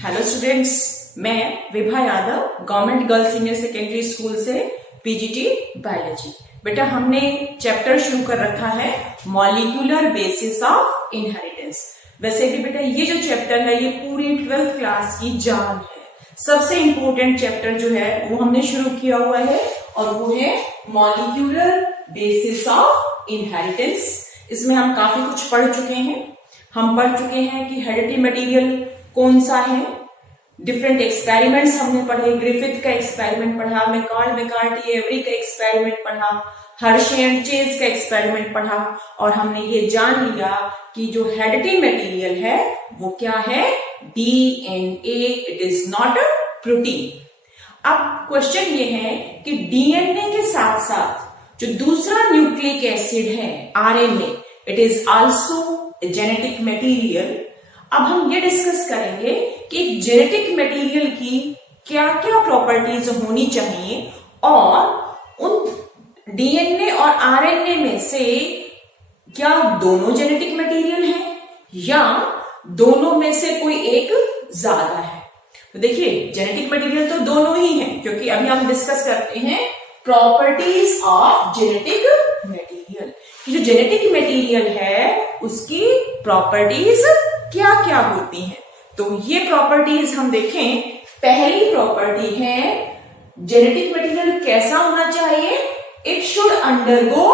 Hello students, मैं Vibha Yadav government girls senior secondary school से PGT biology. बेटा हमने चैप्टर शुरू कर रखा है मॉलिक्यूलर बेसिस ऑफ इनहेरिटेंस। वैसे भी बेटा ये जो चैप्टर है ये पूरी 12th क्लास की जान है। सबसे इंपॉर्टेंट चैप्टर जो है वो हमने शुरू किया हुआ है और वो है मॉलिक्यूलर बेसिस ऑफ इनहेरिटेंस। इसमें हम काफी कुछ पढ़ चुके हैं। हम पढ़ चुके हैं कि हेरिडिटरी मटेरियल कौन सा है, डिफरेंट एक्सपेरिमेंट्स हमने पढ़े, ग्रिफिथ का एक्सपेरिमेंट पढ़ा, मैककार्टी एवरी का एक्सपेरिमेंट पढ़ा, हर्शे एंड चेज का एक्सपेरिमेंट पढ़ा और हमने ये जान लिया कि जो हेरिडिटरी मटेरियल है वो क्या है, DNA. It is not a protein. अब क्वेश्चन ये है कि डीएनए के साथ साथ जो दूसरा न्यूक्लिक एसिड है RNA, it is also genetic material. अब हम ये डिस्कस करेंगे कि जेनेटिक मटेरियल की क्या क्या प्रॉपर्टीज होनी चाहिए और उन डीएनए और आरएनए में से क्या दोनों जेनेटिक मटेरियल हैं या दोनों में से कोई एक ज्यादा है। तो देखिए जेनेटिक मटेरियल तो दोनों ही हैं, क्योंकि अभी हम डिस्कस करते हैं प्रॉपर्टीज ऑफ जेनेटिक मटेरियल कि जो जेनेटिक मटेरियल है उसकी प्रॉपर्टीज क्या क्या होती हैं। तो ये प्रॉपर्टीज हम देखें। पहली प्रॉपर्टी है जेनेटिक मटेरियल कैसा होना चाहिए, it should undergo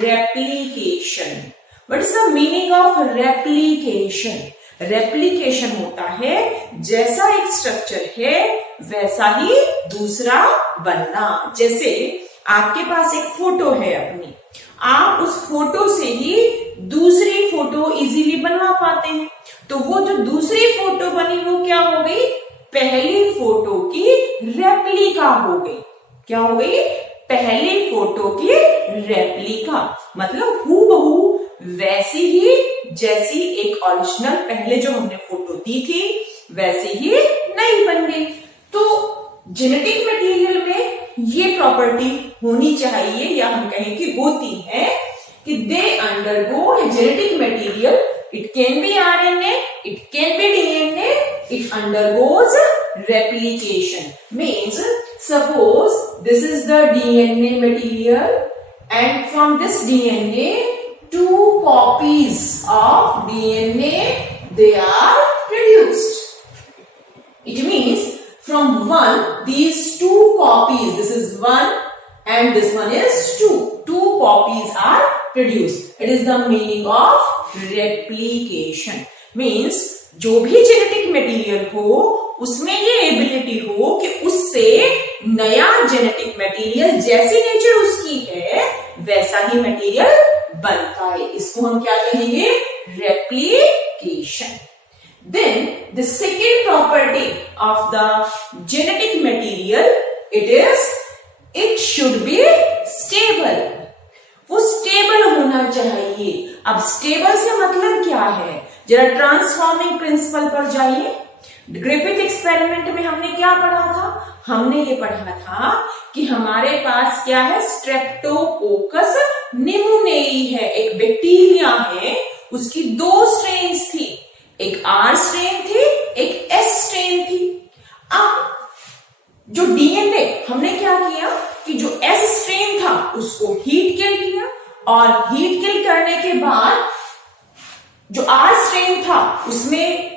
replication. What is the meaning of replication? Replication होता है जैसा एक स्ट्रक्चर है वैसा ही दूसरा बनना। जैसे आपके पास एक फोटो है अपनी, आप उस फोटो से ही दूसरी फोटो इजीली बनवा पाते हैं। तो वो जो दूसरी फोटो बनी वो क्या हो गई, पहली फोटो की रेप्लिका हो गई। क्या हो गई, पहली फोटो की रेप्लिका, मतलब हूबहू वैसी ही जैसी एक ओरिजिनल पहले जो हमने फोटो दी थी वैसी ही नहीं बन गई। तो जेनेटिक मटेरियल में ये प्रॉपर्टी होनी चाहिए या हम कहें कि होती है कि they undergo genetic material, it can be RNA, it can be DNA, it undergoes replication. Means suppose this is the DNA material and from this DNA 2 copies of DNA they are produced. It means from one these 2 copies, this is 1 and this one is 2 copies are produced. It is the meaning of replication. Means जो भी genetic material हो उसमें ये ability हो कि उससे नया genetic material जैसी नेचर उसकी है वैसा ही मटेरियल बन पाए। इसको हम क्या कहेंगे, replication. Then the second property of the genetic material, it should be stable. वो स्टेबल होना चाहिए। अब स्टेबल से मतलब क्या है, जरा ट्रांसफॉर्मिंग प्रिंसिपल पर जाइए। ग्रिफिथ एक्सपेरिमेंट में हमने क्या पढ़ा था, हमने ये पढ़ा था कि हमारे पास क्या है, स्ट्रेप्टोकोकस निमोनियाई है, एक बैक्टीरिया है, उसकी 2 स्ट्रेन्स थी, एक आर स्ट्रेन थी, एक एस स्ट्रेन थी। अब जो डीएनए हमने क्या किया कि जो एस स्ट्रेन था उसको हीट किल किया और हीट किल करने के बाद जो आर स्ट्रेन था उसमें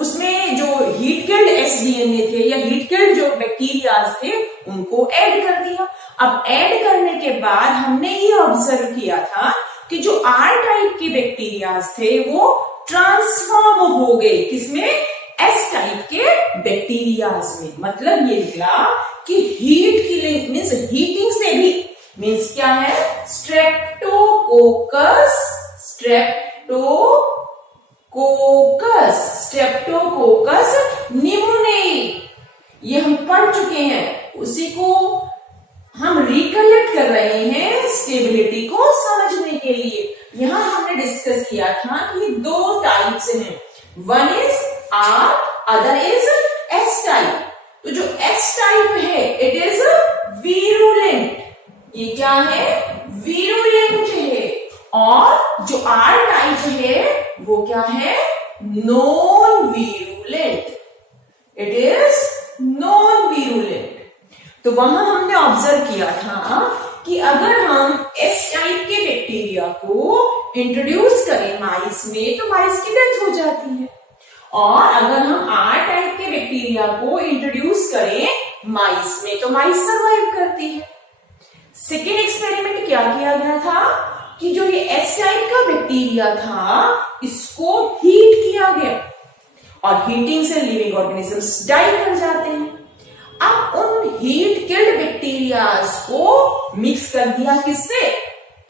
उसमें जो हीट किल्ड एसडीएनए थे या हीट किल्ड जो बैक्टीरियाज थे उनको ऐड कर दिया। अब ऐड करने के बाद हमने ये ऑब्जर्व किया था कि जो आर टाइप के बैक्टीरियाज थे वो ट्रांसफॉर्म हो गए, किसमें, एस टाइप के बैक्टीरियाज में। मतलब ये निकला कि हीट किलिंग मीन्स हीटिंग से भी, मीन्स क्या है, स्ट्रेप्टोकोकस निमोनियाई, ये हम पढ़ चुके हैं, उसी को हम रिकलेक्ट कर रहे हैं स्टेबिलिटी को समझने के लिए। यहां हमने डिस्कस किया था कि 2 टाइप्स हैं, one is R, other is S type. तो जो एस टाइप है इट इज वीरुलेंट, ये क्या है, वीरुलेंट है, और जो आर टाइप है वो क्या है, नॉन वीरुलेंट। तो वहां हमने ऑब्जर्व किया था कि अगर हम एस टाइप के बैक्टीरिया को इंट्रोड्यूस करें माइस में तो माइस की डेथ हो जाती है, और अगर हम आर टाइप के बैक्टीरिया को इंट्रोड्यूस करें माइस में तो माइस सर्वाइव करती है। सेकेंड एक्सपेरिमेंट क्या किया गया था कि जो ये एस टाइप का बैक्टीरिया था इसको हीट किया गया, और हीटिंग से लिविंग ऑर्गेनिजम्स डाई कर जाते हैं। अब उन हीट किल्ड बैक्टीरियाज को मिक्स कर दिया किससे,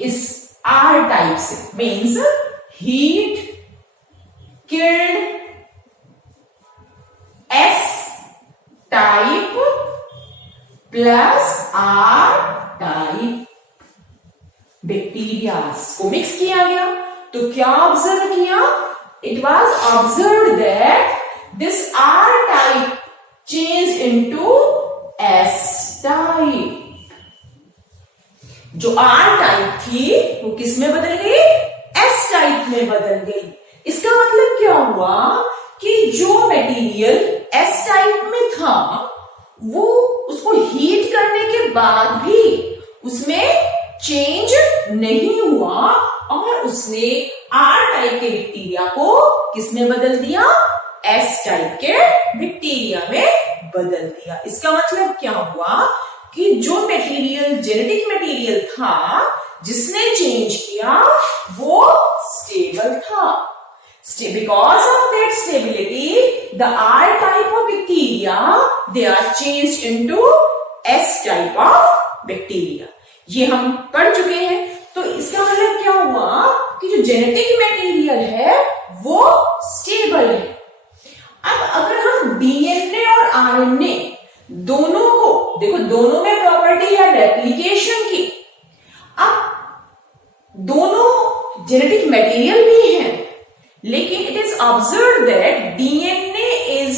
इस आर टाइप से, means heat killed S type plus R type bacterias को मिक्स किया गया। तो क्या ऑब्जर्व किया, it was observe that this R type change into S type. जो आर टाइप थी वो किस में बदल गई, एस टाइप में बदल गई। इसका मतलब क्या हुआ कि जो मटेरियल एस टाइप में था वो उसको हीट करने के बाद भी उसमें चेंज नहीं हुआ, और उसने आर टाइप के बैक्टीरिया को किसमें बदल दिया, एस टाइप के बैक्टीरिया में बदल दिया। इसका मतलब क्या हुआ कि जो मटेरियल जेनेटिक मटेरियल था जिसने चेंज किया वो स्टेबल था। Because of that stability, the R type of bacteria they are changed into S type of bacteria. ये हम पढ़ चुके हैं। तो इसका मतलब क्या हुआ कि जो जेनेटिक मटेरियल है वो स्टेबल है। अब अगर हम डीएनए और आरएनए दोनों को देखो, दोनों में प्रॉपर्टी है रेप्लिकेशन की। अब दोनों जेनेटिक मटेरियल भी हैं, लेकिन it is observe that DNA is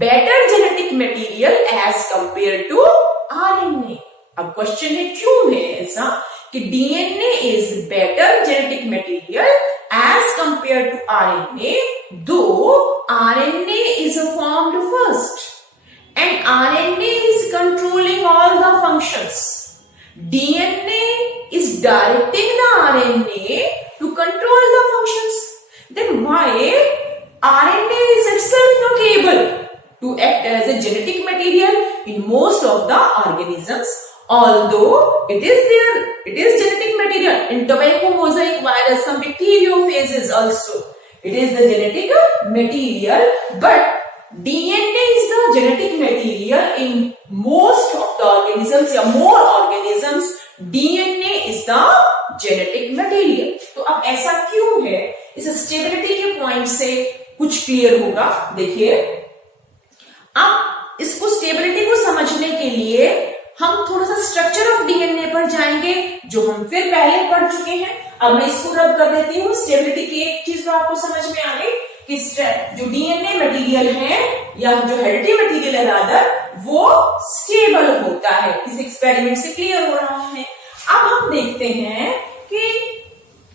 better genetic material as compare to RNA. अब क्वेश्चन है क्यों है ऐसा कि DNA is better genetic material as compare to RNA, दो RNA is formed first and RNA is controlling all the functions. DNA is directing the RNA to control the functions. Then why RNA is itself not able to act as a genetic material in most of the organisms, although it is genetic material in tobacco mosaic virus, some bacteriophages also. It is the genetic material, but DNA is the genetic material in most of the organisms या more organisms. DNA is the genetic material. तो अब ऐसा क्यों है, इस stability के point से कुछ क्लियर होगा। देखिए, अब इसको स्टेबिलिटी को समझने के लिए हम थोड़ा सा स्ट्रक्चर ऑफ डीएनए पर जाएंगे जो हम फिर पहले पढ़ चुके हैं। अब मैं इसको रब कर देती हूँ। स्टेबिलिटी की एक चीज तो आपको समझ में आ गई कि जो डीएनए मटेरियल है या जो हेरिडिटरी मटेरियल है रादर, वो स्टेबल होता है। इस एक्सपेरिमेंट से क्लियर हो रहा है। अब हम देखते हैं कि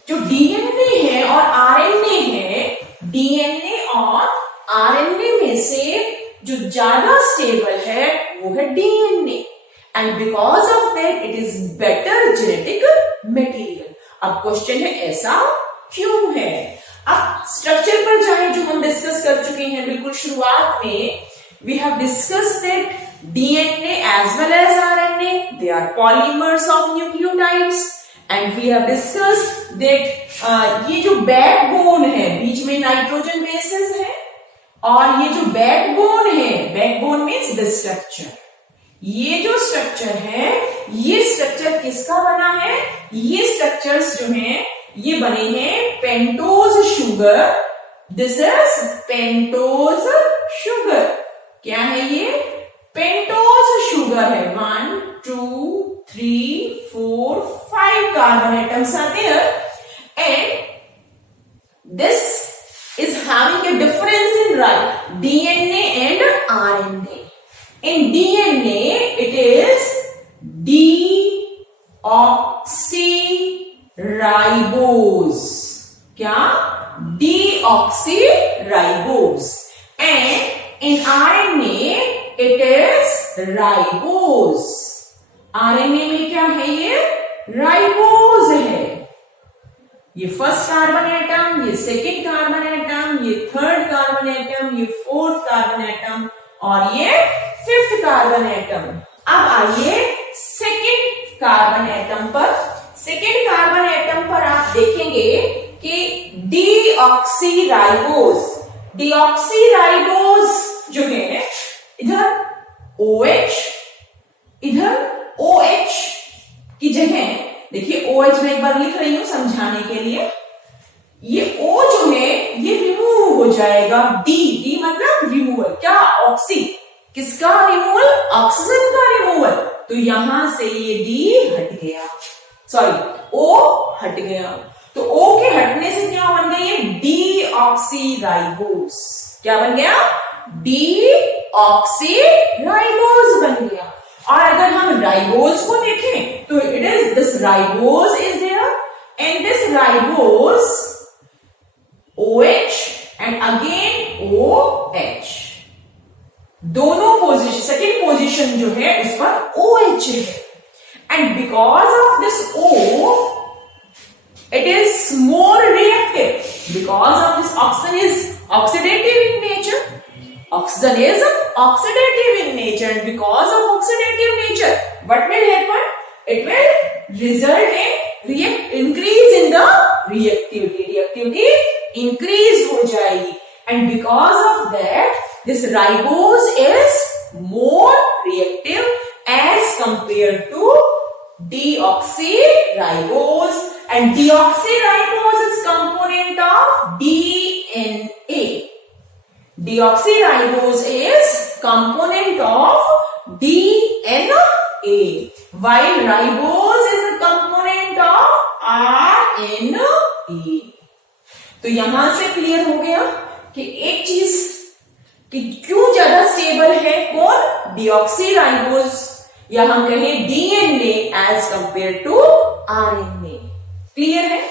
जो डीएनए है और आरएनए है, डीएनए और आरएनए में से जो ज्यादा स्टेबल है वो है DNA, and because of that it is better genetic material. अब क्वेश्चन है ऐसा क्यों है। अब स्ट्रक्चर पर जाएं जो हम डिस्कस कर चुके हैं बिल्कुल शुरुआत में। We have discussed that DNA as well as RNA they are polymers of nucleotides, and we have discussed that ये जो बैकबोन है, बीच में नाइट्रोजन बेसेस है, और ये जो बैकबोन है, बैकबोन मीन्स द स्ट्रक्चर, ये जो स्ट्रक्चर है ये स्ट्रक्चर किसका बना है, ये स्ट्रक्चर्स जो हैं ये बने हैं pentose sugar. This is pentose sugar. क्या है ये, पेंटोज शुगर है। 1 2 3 4 5 carbon atoms are there, and this is having a difference in DNA and RNA. In DNA it is deoxyribose. क्या, deoxyribose. And in RNA it is ribose. RNA में क्या है? ये ribose है। ये फर्स्ट कार्बन एटम, ये second carbon atom, ये third carbon atom, ये फोर्थ कार्बन एटम और ये फिफ्थ कार्बन एटम। अब आइए सेकेंड कार्बन एटम पर। सेकेंड कार्बन एटम पर आप देखेंगे कि डीऑक्सीराइबोज, डीऑक्सीराइबोज जो है, इधर OH, इधर OH की जगह देखिए, OH मैं एक बार लिख रही हूं समझाने के लिए। ये O जो है ये रिमूव हो जाएगा। डी मतलब रिमूवल। क्या? ऑक्सी। किसका रिमूवल? ऑक्सीजन का रिमूवल। तो यहां से ये D हट गया, सॉरी O हट गया। तो O के हटने से क्या बन गई? ये डीऑक्सीराइबोज। क्या बन गया? डीऑक्सीराइबोज बन गया। और अगर हम राइबोज को देखें तो it is this ribose is there and this ribose OH and again OH। दोनों पोजीशन, सेकेंड पोजीशन जो है उस पर OH है। And because of this O it is more reactive because of this oxygen is oxidative in nature. Oxygen is oxidative in nature, and because of oxidative nature, what will happen? It will result in increase in the reactivity. Reactivity increase हो जाएगी, and because of that, this ribose is more reactive as compared to deoxyribose, and deoxyribose is component of DNA. Deoxyribose is component of DNA, while ribose is a component of RNA. तो यहां से clear हो गया कि एक चीज कि क्यों ज्यादा स्टेबल है कौन? डीऑक्सीराइबोज, या हम कहें DNA as compare to RNA। Clear है?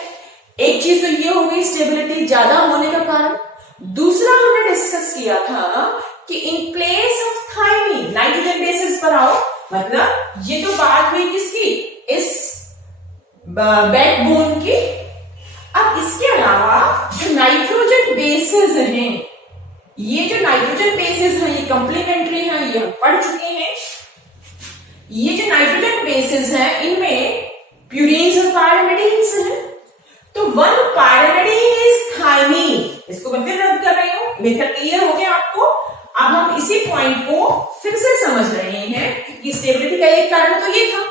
एक चीज तो ये हो गई स्टेबिलिटी ज्यादा होने का कारण। दूसरा हमने डिस्कस किया था कि in place of thymine, nitrogen basis पर आओ, मतलब ये तो बात हुई किसकी? इस बैकबोन की। अब इसके अलावा जो नाइट्रोजन बेसिस हैं, ये जो नाइट्रोजन बेसिस हैं ये कंप्लीमेंट्री हैं, ये हम पढ़ चुके हैं। ये जो नाइट्रोजन बेसिस हैं इनमें प्यूरीन्स और पायरिमिडीन्स हैं। तो वन पायरिमिडीन इज थायमीन। इसको मैं फिर रद्द कर रही हूं, मेथड क्लियर हो गया आपको। अब हम इसी पॉइंट को फिर से समझ रहे हैं कि स्टेबिलिटी का एक कारण तो ये था,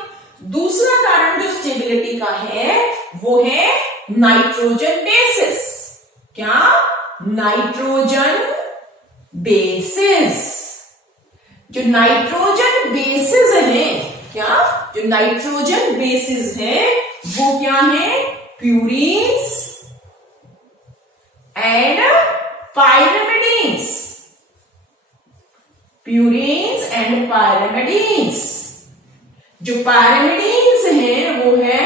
दूसरा कारण जो स्टेबिलिटी का है वो है नाइट्रोजन बेसिस। क्या? Nitrogen basis. जो नाइट्रोजन बेसिस है, क्या? जो नाइट्रोजन बेसिस है वो क्या है? Purines and pyrimidines. Purines and pyrimidines. जो पायरिमिडीन्स हैं वो है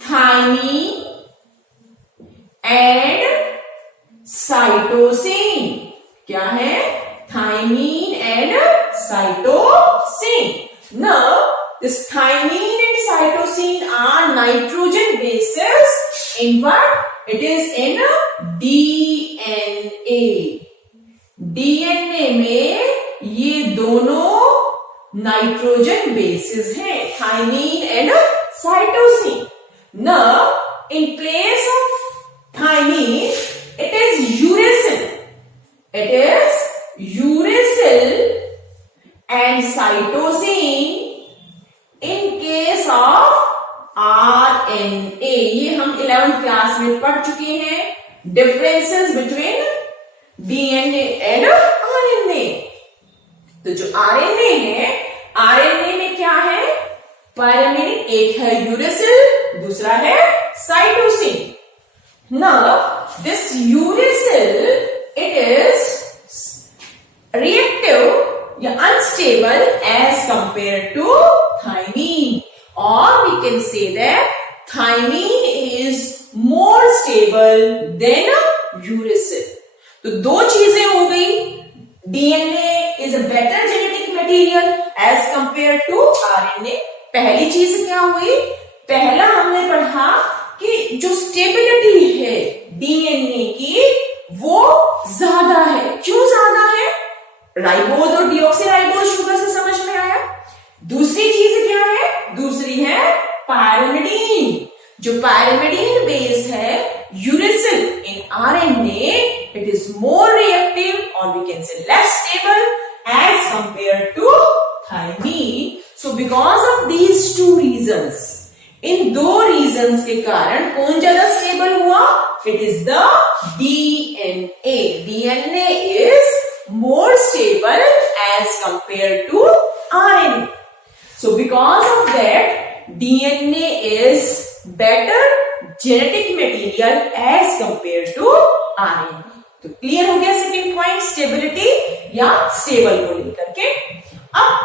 थायमीन एंड साइटोसिन। क्या है? Thymine and cytosine. Now, this thymine and cytosine are nitrogen bases in what? It is in DNA. DNA में ये दोनों नाइट्रोजन बेसिस हैं, thymine and cytosine. Now, in place of thymine, it is uracil. It is uracil and cytosine in case of RNA। ये हम 11th class में पढ़ चुके हैं, differences between DNA and RNA। तो जो RNA है, RNA में क्या है? पायरिमिडीन, एक है यूरेसिल, दूसरा है cytosine. Now this uracil it is reactive या unstable as compared to thymine, or we can say that thymine is more stable than uracil। तो दो चीजें हो गई, DNA is a better genetic material as compare to RNA. पहली चीज क्या हुई, पहला हमने पढ़ा कि जो स्टेबिलिटी है डीएनए की वो ज्यादा है। क्यों ज्यादा है? राइबोज और डीऑक्सीराइबोज शुगर से समझ में आया। दूसरी चीज क्या है? दूसरी है पायरिमिडीन। जो पायरिमिडीन बेस है uracil in RNA, it is more reactive और we can say less stable as compare to thymine. So because of these two reasons, इन दो रीजंस के कारण कौन ज्यादा स्टेबल हुआ? It is the DNA. DNA is more stable as compared to RNA. So because of that, DNA is better genetic material as compared to RNA. तो clear हो गया सेकेंड पॉइंट, स्टेबिलिटी या stable को लेकर के। अब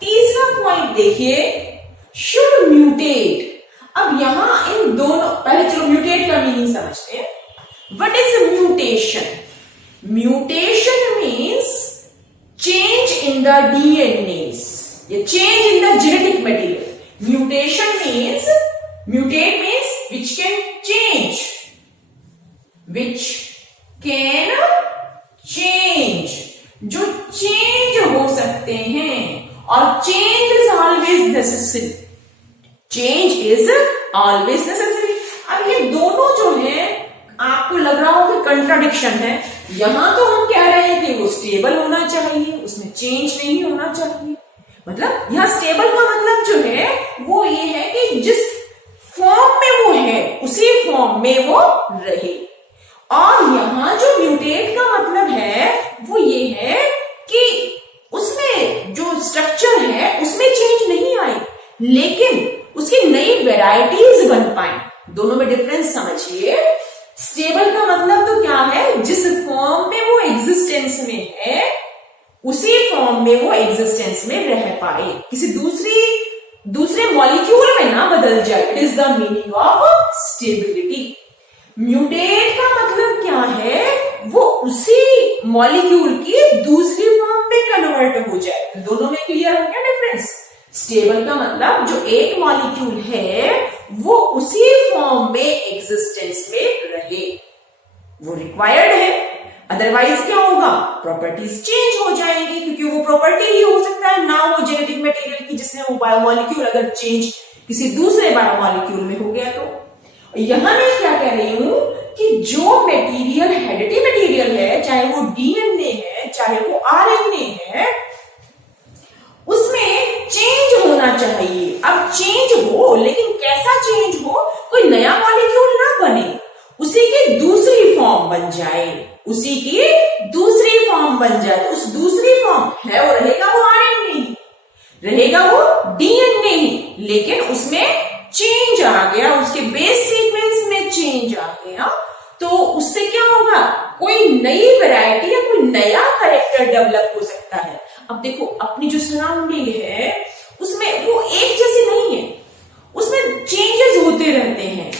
तीसरा पॉइंट देखिए, शुड म्यूटेट। अब यहां इन दोनों, पहले चलो म्यूटेट का मीनिंग समझते हैं। What is mutation? Mutation means change in the DNAs, change in the genetic material. Mutation means, mutate means which can change, which can change, जो change हो सकते हैं। और change is always necessary, change is always necessary। अब ये दोनों जो है आपको लग रहा हो कि कंट्राडिक्शन है। यहां तो हम कह रहे हैं कि वो स्टेबल होना चाहिए, उसमें चेंज नहीं होना चाहिए। मतलब यहां स्टेबल का मतलब जो है वो ये है कि जिस फॉर्म में वो है उसी फॉर्म में वो रहे। और यहां जो म्यूटेट का मतलब है वो ये है कि उसमें जो स्ट्रक्चर है उसमें चेंज नहीं आए, लेकिन उसकी नई वेराइटीज बन पाए। दोनों में डिफरेंस समझिए। स्टेबल का मतलब तो क्या है, जिस फॉर्म में वो एग्जिस्टेंस में है उसी फॉर्म में वो एग्जिस्टेंस में रह पाए, किसी दूसरे मॉलिक्यूल में ना बदल जाए। It is the meaning of stability. Mutate का मतलब क्या है, वो उसी मॉलिक्यूल की दूसरी फॉर्म में कन्वर्ट हो जाए। तो दोनों में क्लियर हो गया डिफरेंस। स्टेबल का मतलब जो एक मॉलिक्यूल है वो उसी फॉर्म में एग्जिस्टेंस में रहे, वो रिक्वायर्ड है। अदरवाइज क्या होगा, प्रॉपर्टीज चेंज हो जाएंगी, क्योंकि वो प्रॉपर्टी ही हो सकता है ना वो जेनेटिक मटेरियल की जिसने वो बायोमॉलिक्यूल अगर चेंज किसी दूसरे बायोमॉलिक्यूल में हो गया तो। यहां मैं क्या कह रही हूं कि जो मटेरियल हेरिडिटी मटेरियल है, चाहे वो डीएनए है चाहे वो आरएनए है, उसमें चेंज होना चाहिए। अब चेंज हो, लेकिन कैसा चेंज हो, कोई नया मॉलिक्यूल ना बने, उसी की दूसरी फॉर्म बन जाए, उसी की दूसरी फॉर्म बन जाए। तो उस दूसरी फॉर्म है वो रहेगा वो आरएनए ही, रहेगा वो डीएनए ही, लेकिन उसमें चेंज आ गया, उसके बेस सीक्वेंस में चेंज आ गया। तो उससे क्या होगा, कोई नई वैरायटी या कोई नया कैरेक्टर डेवलप हो सकता है। अब देखो अपनी जो सराउंडिंग है उसमें वो एक जैसी नहीं है, उसमें चेंजेस होते रहते हैं।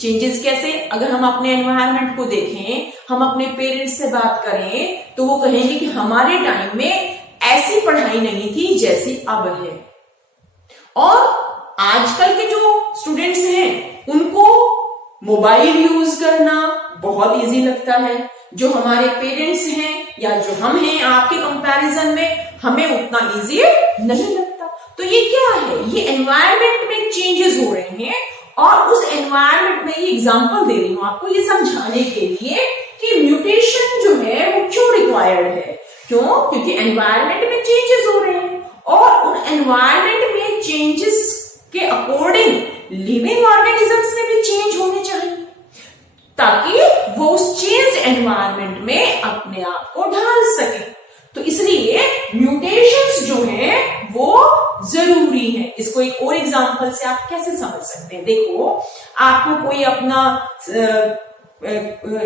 चेंजेस कैसे, अगर हम अपने एनवायरनमेंट को देखें, हम अपने पेरेंट्स से बात करें तो वो कहेंगे कि हमारे टाइम में ऐसी पढ़ाई नहीं थी जैसी अब है। और आजकल के जो स्टूडेंट्स हैं उनको मोबाइल यूज करना बहुत इजी लगता है। जो हमारे पेरेंट्स हैं या जो हम हैं आपके कंपैरिजन में हमें उतना इजी नहीं लगता। तो ये क्या है, ये एनवायरनमेंट में चेंजेस हो रहे हैं। और उस एनवायरनमेंट में ये एग्जांपल दे रही हूं आपको ये समझाने के लिए कि म्यूटेशन जो है वो क्यों रिक्वायर्ड है। क्यों? क्योंकि एनवायरनमेंट में चेंजेस हो रहे हैं और उन एनवायरनमेंट में चेंजेस के अकॉर्डिंग लिविंग ऑर्गेनिजम्स में भी चेंज होने चाहिए, ताकि वो उस चेंज एनवायरनमेंट में अपने आप को ढाल सके। तो इसलिए म्यूटेशंस जो है वो जरूरी है। इसको एक और एग्जांपल से आप कैसे समझ सकते हैं। देखो आपको कोई अपना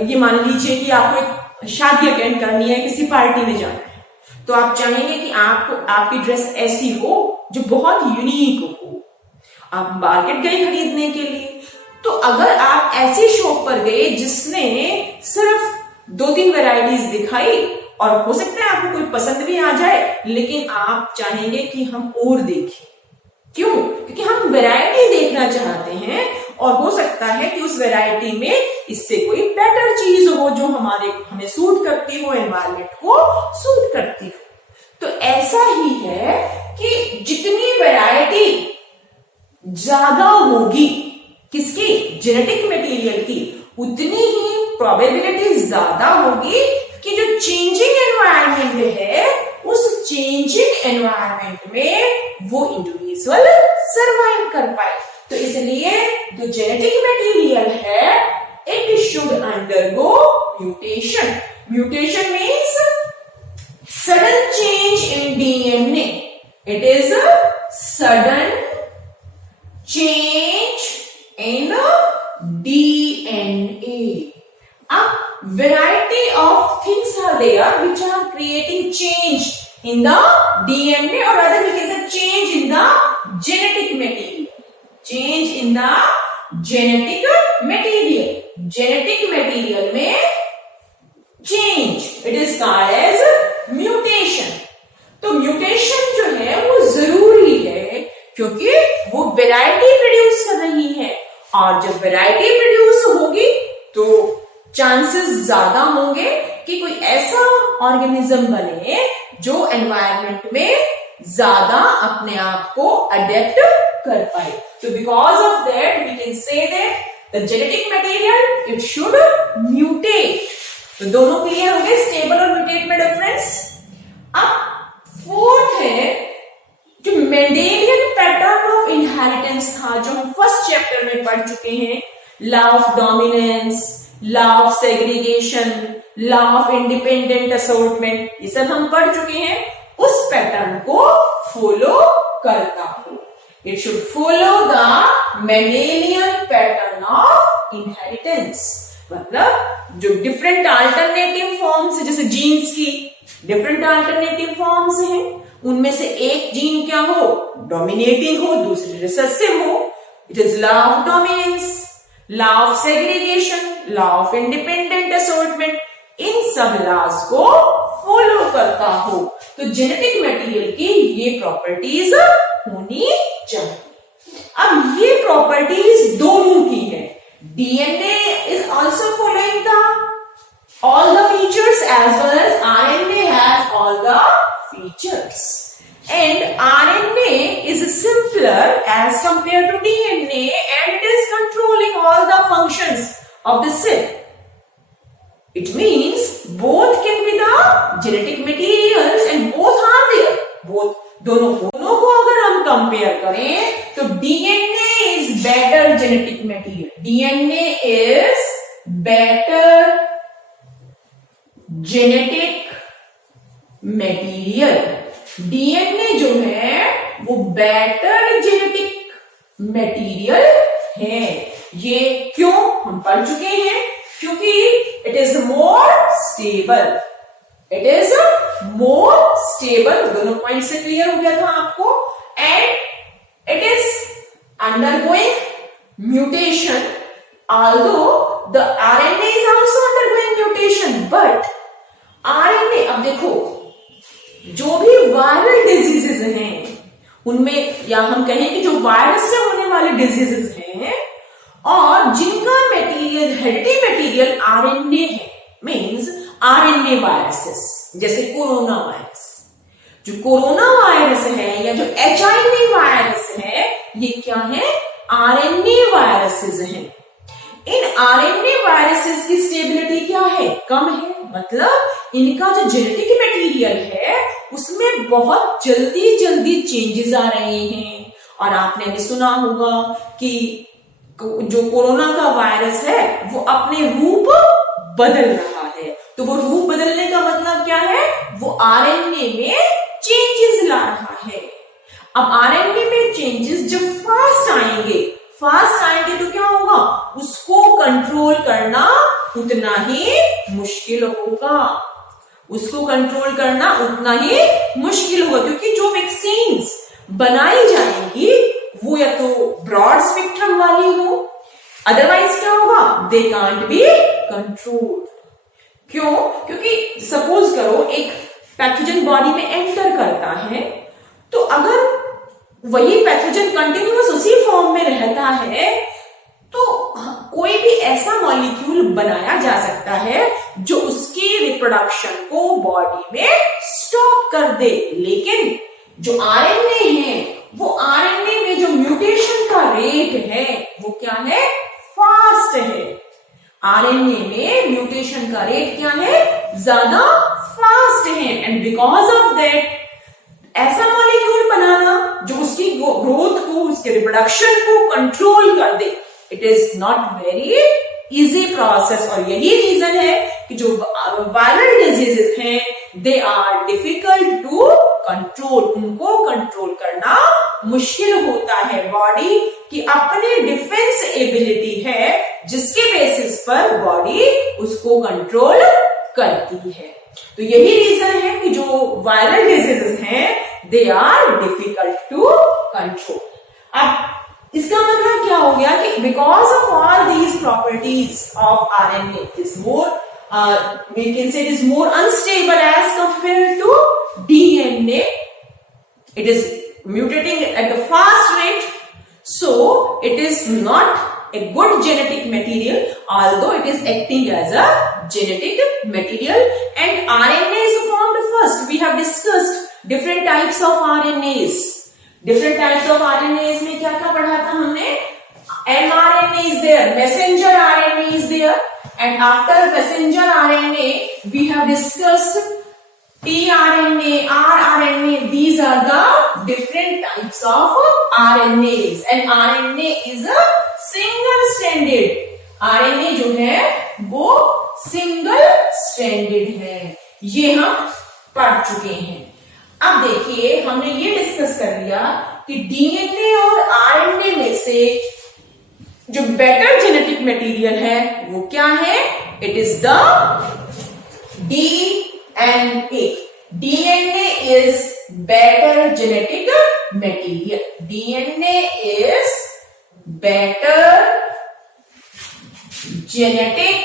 ये मान लीजिए कि आपको एक शादी अटेंड करनी है, किसी पार्टी में जाना है, तो आप चाहेंगे कि आपको आपकी ड्रेस ऐसी हो जो बहुत यूनिक हो। आप मार्केट गए खरीदने के लिए, तो अगर आप ऐसी शॉप पर गए जिसने सिर्फ 2-3 वैरायटीज दिखाई और हो सकता है आपको कोई पसंद भी आ जाए, लेकिन आप चाहेंगे कि हम और देखें। क्यों? क्योंकि हम वैरायटी देखना चाहते हैं और हो सकता है कि उस वैरायटी में इससे कोई बेटर चीज हो जो हमें सूट करती हो, एनवायरमेंट को सूट करती हो। तो ऐसा ही है कि जितनी वैरायटी ज्यादा होगी किसकी, जेनेटिक मटेरियल की, उतनी ही प्रोबेबिलिटी ज्यादा होगी कि जो चेंजिंग एनवायरमेंट है उस चेंजिंग एनवायरमेंट में वो इंडिविजुअल सरवाइव कर पाए। तो इसलिए जो जेनेटिक मटेरियल है it should undergo mutation. Mutation means sudden change in DNA. It is sudden change in DNA. अब variety of things are there which are creating change in the DNA, or rather we can say change in the genetic material. Change in the genetic material. Genetic material में change, it is called as mutation. तो mutation जो है वो जरूरी है क्योंकि वो variety produce कर रही है, और जब variety produce होगी तो चांसेस ज्यादा होंगे कि कोई ऐसा ऑर्गेनिज्म बने जो एनवायरनमेंट में ज्यादा अपने आप को अडेप्ट कर पाए। तो because of that we can say that the genetic material it should mutate. तो दोनों क्लियर हो गए, स्टेबल और म्यूटेट में डिफरेंस। अब फोर्थ है जो मेंडेलियन पैटर्न ऑफ इनहेरिटेंस था, जो हम फर्स्ट चैप्टर में पढ़ चुके हैं, law of dominance, law of segregation, law of independent assortment, ये सब हम पढ़ चुके हैं। उस पैटर्न को फॉलो करता हो। It should follow the Mendelian pattern of inheritance. मतलब जो डिफरेंट अल्टरनेटिव फॉर्म्स है, जैसे जीन्स की डिफरेंट अल्टरनेटिव फॉर्म्स हैं, उनमें से एक जीन क्या हो, डोमिनेटिंग हो, दूसरी रिसेसिव हो। It is law of dominance, law of segregation, law of independent assortment, इन सब लॉज को फॉलो करता हो। तो जेनेटिक मटेरियल की ये प्रॉपर्टीज होनी चाहिए। अब ये प्रॉपर्टीज दोनों की है। DNA is also following the all the features as well as RNA has all the features, and RNA is simpler as compared to DNA and it is controlling all the functions of the cell. It means both can be the genetic materials and both are there. Both दोनों को अगर हम compare करें तो DNA is better genetic material. DNA is better genetic material. DNA जो है वो better genetic material है। ये क्यों हम पढ़ चुके हैं, क्योंकि it is more stable. It is more stable, दोनों पॉइंट से क्लियर हो गया था आपको। And it is undergoing mutation, although the RNA is also undergoing mutation, but RNA, अब देखो जो भी वायरल डिजीजेस हैं उनमें, या हम कहें कि जो वायरस से होने वाले डिजीजेस हैं और जिनका मटेरियल, हेरिडिटी मटेरियल आरएनए है, मींस आरएनए वायरसेस, जैसे कोरोना वायरस। जो कोरोना वायरस है या जो HIV वायरस है, ये क्या है, आरएनए वायरसेस हैं। इन आरएनए वायरसेस की स्टेबिलिटी क्या है, कम है। मतलब इनका जो जेनेटिक मटेरियल है उसमें बहुत जल्दी चेंजेस आ रहे हैं। और आपने भी सुना होगा कि जो कोरोना का वायरस है वो अपने रूप बदल रहा है। तो वो रूप बदलने का मतलब क्या है, वो आरएनए में चेंजेस ला रहा है। अब आरएनए में चेंजेस जब फास्ट आएंगे तो क्या होगा, उसको कंट्रोल करना उतना ही मुश्किल होगा। उसको कंट्रोल करना उतना ही मुश्किल होगा, क्योंकि जो वैक्सीन्स बनाई जाएंगी वो या तो ब्रॉड स्पेक्ट्रम वाली हो, अदरवाइज क्या होगा, दे कांट बी कंट्रोल। क्यों? क्योंकि सपोज करो एक पैथोजन बॉडी में एंटर करता है, तो अगर वही पैथोजन कंटिन्यूअस उसी फॉर्म में रहता है तो कोई भी ऐसा मॉलिक्यूल बनाया जा सकता है जो उसकी रिप्रोडक्शन को बॉडी में स्टॉप कर दे। लेकिन जो आरएनए है, वो आरएनए में जो म्यूटेशन का रेट है वो क्या है? फास्ट है। आरएनए में म्यूटेशन का रेट क्या है? ज्यादा फास्ट है। एंड बिकॉज ऑफ दैट ऐसा मॉलिक्यूल बनाना जो उसकी ग्रोथ को, उसके रिप्रोडक्शन को कंट्रोल कर दे, it is not very easy process. और यही रीजन है कि जो वायरल डिजीजेस हैं they are difficult to control. उनको कंट्रोल करना मुश्किल होता है। बॉडी की अपनी डिफेंस एबिलिटी है जिसके बेसिस पर बॉडी उसको कंट्रोल करती है। तो यही रीजन है कि जो वायरल डिजीजेस हैं they are difficult to control. अब इसका मतलब क्या हो गया कि because of all these properties of RNA is more we can say it is more unstable as compared to DNA. It is mutating at a fast rate, so it is not a good genetic material, although it is acting as a genetic material. And RNA is formed first. We have discussed different types of RNAs. Different types of RNAs में क्या क्या पढ़ा था हमने? mRNA is there, messenger RNA is there, and after messenger RNA we have discussed tRNA, rRNA. These are the different types of RNAs, and RNA is a single stranded. RNA जो है वो single stranded है, ये हम पढ़ चुके हैं। अब देखिए हमने ये डिस्कस कर लिया कि डीएनए और आरएनए में से जो बेटर जेनेटिक मटेरियल है वो क्या है? It is the DNA. DNA is better genetic material. DNA is better genetic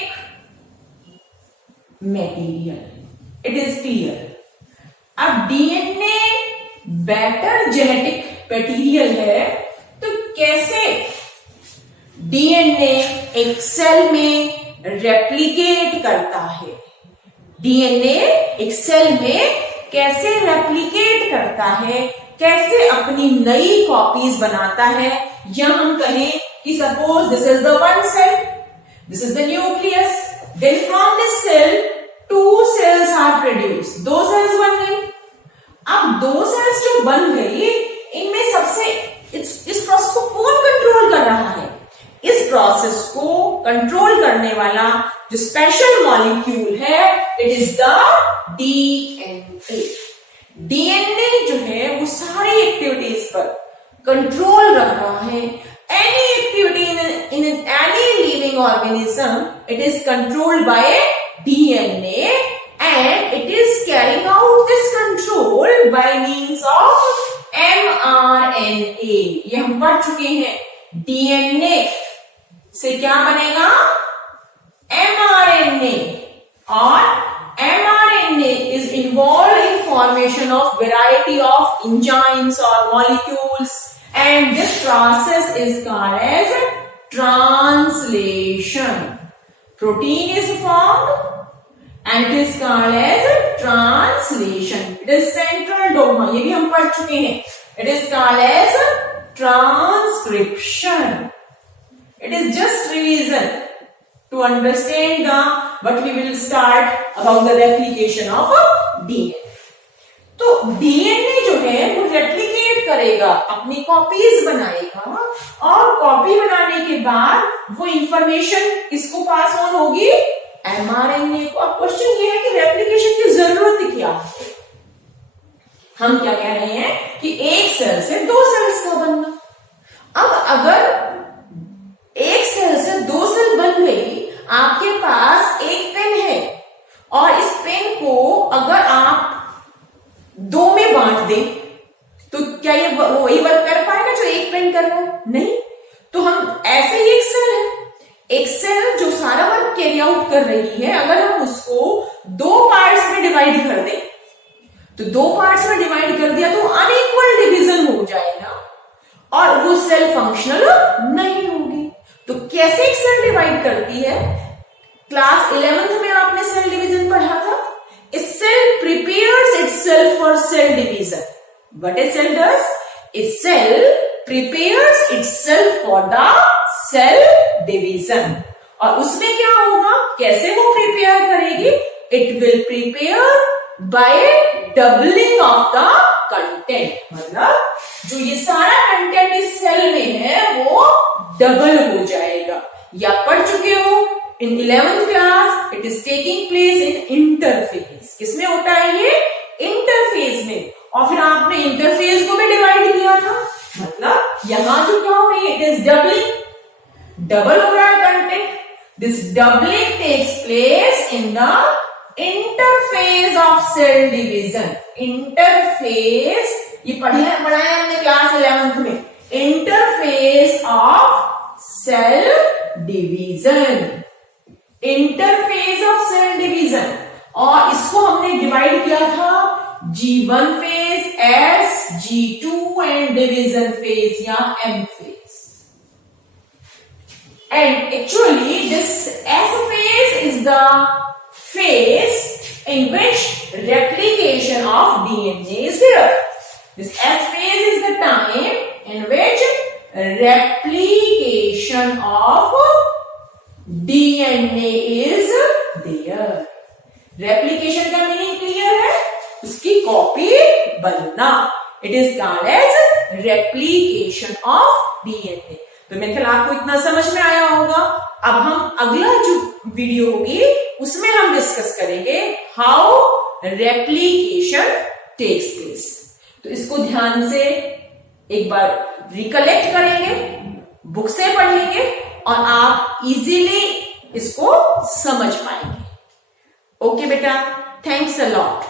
material. It is clear. अब डीएनए बेटर जेनेटिक मटेरियल है तो कैसे डीएनए एक सेल में रेप्लिकेट करता है? डीएनए एक सेल में कैसे रेप्लिकेट करता है, कैसे अपनी नई कॉपीज बनाता है? या हम कहें कि suppose this is the one cell, this is the nucleus, then from this cell 2 cells are produce. 2 cells बन गई. अब 2 cells जो बन गई इनमें सबसे इस प्रोसेस को कौन कंट्रोल कर रहा है? इस प्रोसेस को कंट्रोल करने वाला जो स्पेशल मॉलिक्यूल है it is the DNA. DNA जो है वो सारी एक्टिविटीज पर कंट्रोल रख रहा है. Any activity in any living organism it is controlled by DNA and it is carrying out this control by means of mRNA. ये हम पढ़ चुके हैं. डीएनए से क्या बनेगा? mRNA. और mRNA is involved in formation of variety of enzymes or molecules, and this process is called as translation. Protein is formed and it is called as translation. It is central dogma. ये भी हम पढ़ चुके हैं. It is called as transcription. It is just revision to understand but we will start about the replication of DNA. तो DNA जो है वो रेप्लिकेट करेगा, अपनी कॉपीज बनाएगा, और कॉपी बनाने के बाद वो इंफॉर्मेशन किसको पास ऑन होगी? mRNA को. अब क्वेश्चन ये है कि रेप्लिकेशन की जरूरत क्या है? हम क्या कह रहे हैं कि एक सेल से 2 सेल्स का बनना. अब अगर एक सेल से 2 सेल बन गई, आपके पास एक पेन है और इस पेन को अगर आप 2 में बांट दें तो क्या ये वही वर्क कर पाएगा जो एक पेन कर रहा है? नहीं. तो हम ऐसे ही एक सेल है, एक सेल जो सारा वर्क कैरी आउट कर रही है, अगर हम उसको दो पार्ट्स में डिवाइड कर दें, तो दो पार्ट्स में डिवाइड कर दिया तो अनइक्वल डिवीजन हो जाएगा और वो सेल फंक्शनल नहीं होगी। तो कैसे एक सेल डिवाइड करती है? क्लास 11th में आपने सेल डिवीजन पढ़ा था। A cell prepares itself for cell division. What a cell does? A cell prepares itself for the cell division. और उसमें क्या होगा? कैसे वो प्रिपेयर करेगी? It will prepare by doubling of the content. मतलब जो ये सारा कंटेंट इस सेल में है वो डबल हो जाएगा। या पढ़ चुके हो इन 11th class, it is taking place in interface. किसमें होता है ये? इंटरफेस में। और फिर आपने इंटरफेस को भी डिवाइड किया था, मतलब यहां जो क्या हो रही है, इट इज डबलिंग, डबल हो रहा है content. This doubling takes place in the interphase of cell division. Interphase ये पढ़ाया हमने क्लास 11th में, interphase of cell division, interphase of cell division. और इसको हमने डिवाइड किया था G1 phase, S, G2 and division phase या M phase. And actually this S phase is the phase in which replication of DNA is there. This S phase is the time in which replication of DNA is there. Replication का meaning clear है? उसकी copy बनना। It is called as replication of DNA. तो मेरे ख्याल आपको इतना समझ में आया होगा। अब हम अगला जो वीडियो होगी उसमें हम डिस्कस करेंगे हाउ रेप्लीकेशन टेक्स प्लेस। तो इसको ध्यान से एक बार रिकलेक्ट करेंगे, बुक से पढ़ेंगे और आप इजीली इसको समझ पाएंगे। ओके बेटा, थैंक्स अ लॉट।